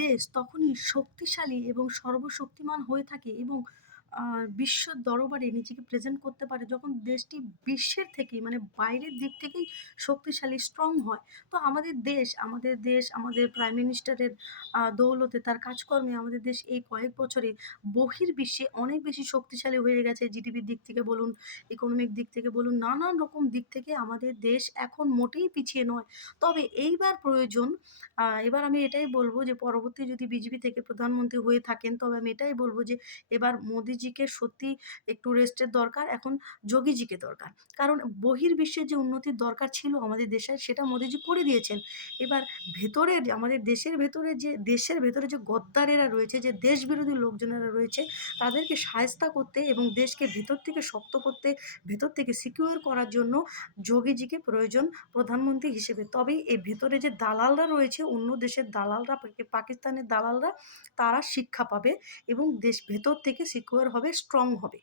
দেশ তখনই শক্তিশালী এবং সর্বশক্তিমান হয়ে থাকে এবং আ বিশ্ব দরবারে নিজেকে প্রেজেন্ট করতে পারে যখন দেশটি বিশ্বের থেকেই মানে বাইরের দিক থেকেই শক্তিশালী স্ট্রং হয়। তো আমাদের দেশ আমাদের প্রাইম মিনিস্টারের দৌলতে তার কাজকর্মে আমাদের দেশ এই কয়েক বছরে বহির্বিশ্বে অনেক বেশি শক্তিশালী হয়ে গেছে। জিডিপির দিক থেকে বলুন, ইকোনমিক দিক থেকে বলুন, নানান রকম দিক থেকে আমাদের দেশ এখন মোটেই পিছিয়ে নয়। তবে এইবার প্রয়োজন এবার আমি এটাই বলব যে পরবর্তী যদি বিজেপি থেকে প্রধানমন্ত্রী হয়ে থাকেন, তবে আমি এটাই বলব যে এবার মোদিজিকে সত্যি একটু রেস্টের দরকার। এখন যোগীজিকে দরকার। কারণ বহির্বিশ্বের যে উন্নতির দরকার ছিল আমাদের দেশের সেটা মোদিজি করে দিয়েছেন। এবার ভেতরের আমাদের দেশের ভেতরে যে গদ্দারেরা রয়েছে, যে দেশবিরোধী লোকজনেরা রয়েছে তাদেরকে শায়েস্তা করতে এবং দেশকে ভিতর থেকে শক্ত করতে, ভেতর থেকে সিকিউর করার জন্য যোগীজিকে প্রয়োজন প্রধানমন্ত্রী হিসেবে। তবেই এই ভেতরে যে দালালরা রয়েছে, অন্য দেশের দালালরা, পাকিস্তানের দালালরা তারা শিক্ষা পাবে এবং দেশ ভেতর থেকে সিকিউর হবে, স্ট্রং হবে।